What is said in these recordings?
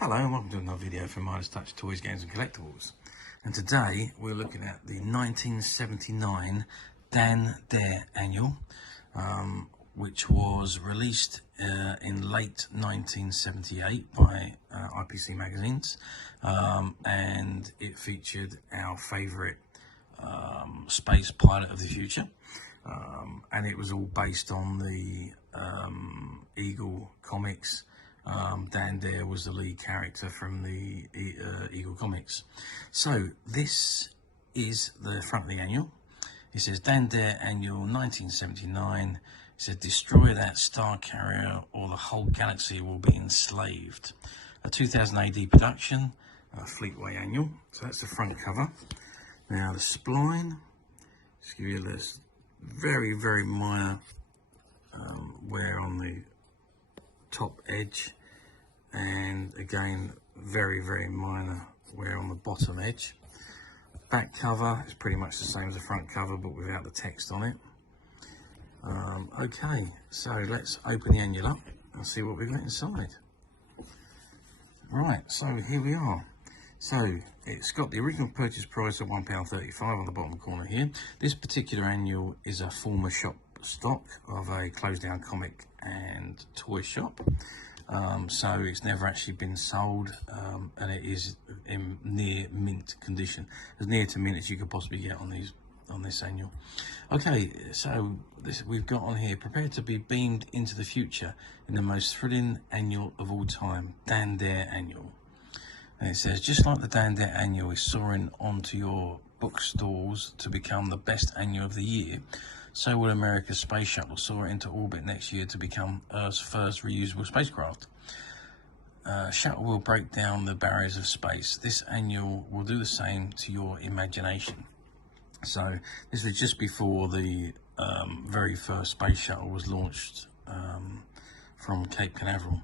Hello and welcome to another video from Midas Touch Toys, Games and Collectibles. And today we're looking at the 1979 Dan Dare Annual, which was released in late 1978 by IPC Magazines, and it featured our favourite space pilot of the future, and it was all based on the Eagle comics. Dan Dare was the lead character from the Eagle comics. So this is the front of the annual. It says Dan Dare Annual 1979. It says destroy that star carrier or the whole galaxy will be enslaved. A 2000 AD production, Fleetway Annual. So that's the front cover. Now the spline, just give you this very minor wear on the top edge, and again very minor wear on the bottom edge. Back cover is pretty much the same as the front cover but without the text on it. Okay, so let's open the annual up and see what we've got inside. Right, so here we are. So it's got the original purchase price of £1.35 on the bottom corner here. This particular annual is a former shop stock of a closed down comic and toy shop, so it's never actually been sold, and it is in near mint condition, as near to mint as you could possibly get on this annual. Okay, so we've got on here, prepared to be beamed into the future in the most thrilling annual of all time, Dan Dare Annual. And it says, just like the Dan Dare Annual is soaring onto your bookstores to become the best annual of the year, so will America's space shuttle soar into orbit next year to become Earth's first reusable spacecraft. Shuttle will break down the barriers of space. This annual will do the same to your imagination. So this was just before the very first space shuttle was launched from Cape Canaveral.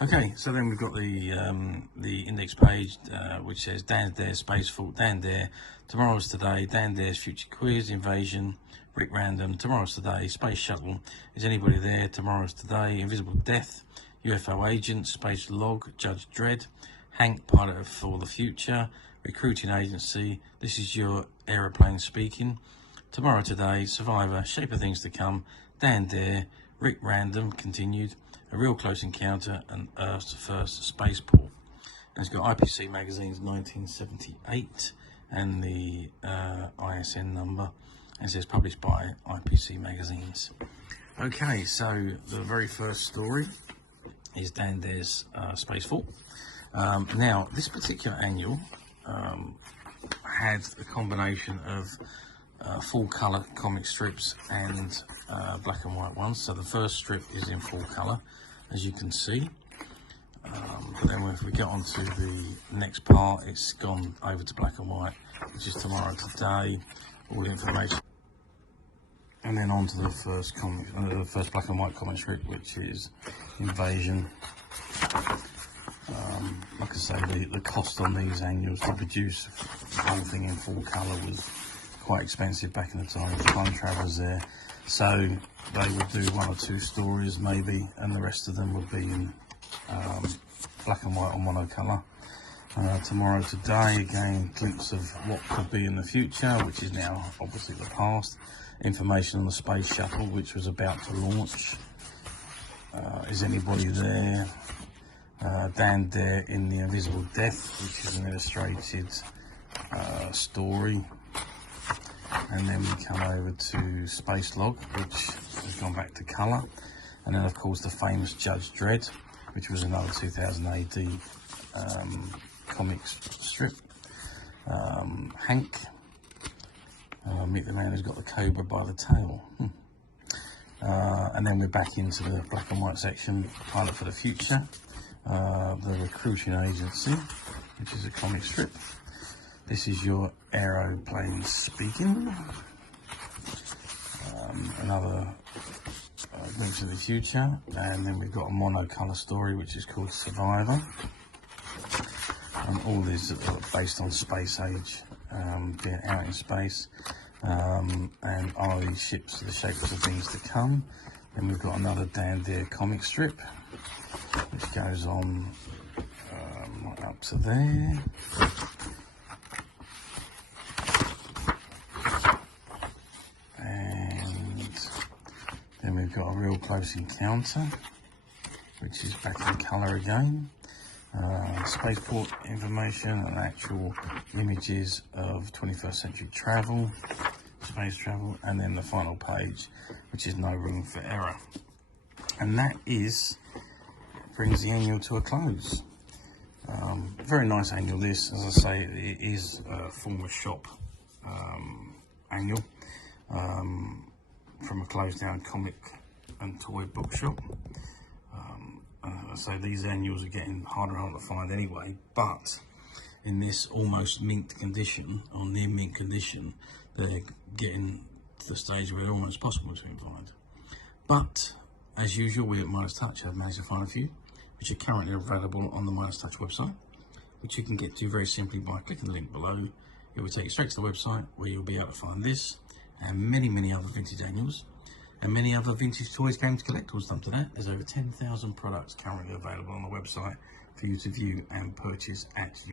Okay, so then we've got the index page, which says Dan Dare Space Thought, Dan Dare, Tomorrow's Today, Dan Dare's Future Quiz, Invasion, Rick Random, Tomorrow's Today, Space Shuttle, Is Anybody There, Tomorrow's Today, Invisible Death, UFO Agent, Space Log, Judge Dredd, Hank, Pilot for the Future, Recruiting Agency, This Is Your Aeroplane Speaking, Tomorrow Today, Survivor, Shape of Things to Come, Dan Dare, Rick Random, Continued, A Real Close Encounter, and Earth's First Spaceport. And it's got IPC Magazines 1978 and the ISN number, and it says published by IPC Magazines. Okay, so the very first story is Dan Dare's Space Thought. Now, this particular annual had a combination of full colour comic strips and black and white ones. So the first strip is in full colour, as you can see, but then if we get on to the next part, it's gone over to black and white, which is Tomorrow Today, all the information, and then on to the first comic, the first black and white comic strip, which is Invasion. Like I say, the cost on these annuals to produce the whole thing in full colour was quite expensive back in the time. Time travelers there, so they would do one or two stories maybe, and the rest of them would be in black and white on monocolour. Tomorrow Today, again, glimpse of what could be in the future, which is now obviously the past. Information on the space shuttle, which was about to launch. Is Anybody There? Dan Dare in the Invisible Death, which is an illustrated story. And then we come over to Space Log, which has gone back to colour. And then of course the famous Judge Dredd, which was another 2000 AD comics strip. Hank, meet the man who's got the cobra by the tail. And then we're back into the black and white section, Pilot for the Future, the Recruiting Agency, which is a comic strip. This Is Your Aeroplane Speaking, another glimpse of the future. And then we've got a monocolour story which is called Survivor, and all these are based on space age, being out in space, and are these ships the shapes of things to come. Then we've got another Dan Dare comic strip which goes on up to there. And then we've got a real close encounter, which is back in colour again. Spaceport information and actual images of 21st century travel, space travel, and then the final page, which is no room for error. And that brings the annual to a close. Very nice annual this, as I say, it is a former shop annual from a closed down comic and toy bookshop. So these annuals are getting harder and harder to find anyway, but in this almost mint condition, or near mint condition, they're getting to the stage where they're almost possible to find. But as usual, we at Minus Touch have managed to find a few, which are currently available on the Minus Touch website, which you can get to very simply by clicking the link below. It will take you straight to the website where you'll be able to find this and many other vintage annuals and many other vintage toys, games, collectibles. Up to that, there's over 10,000 products currently available on the website for you to view and purchase at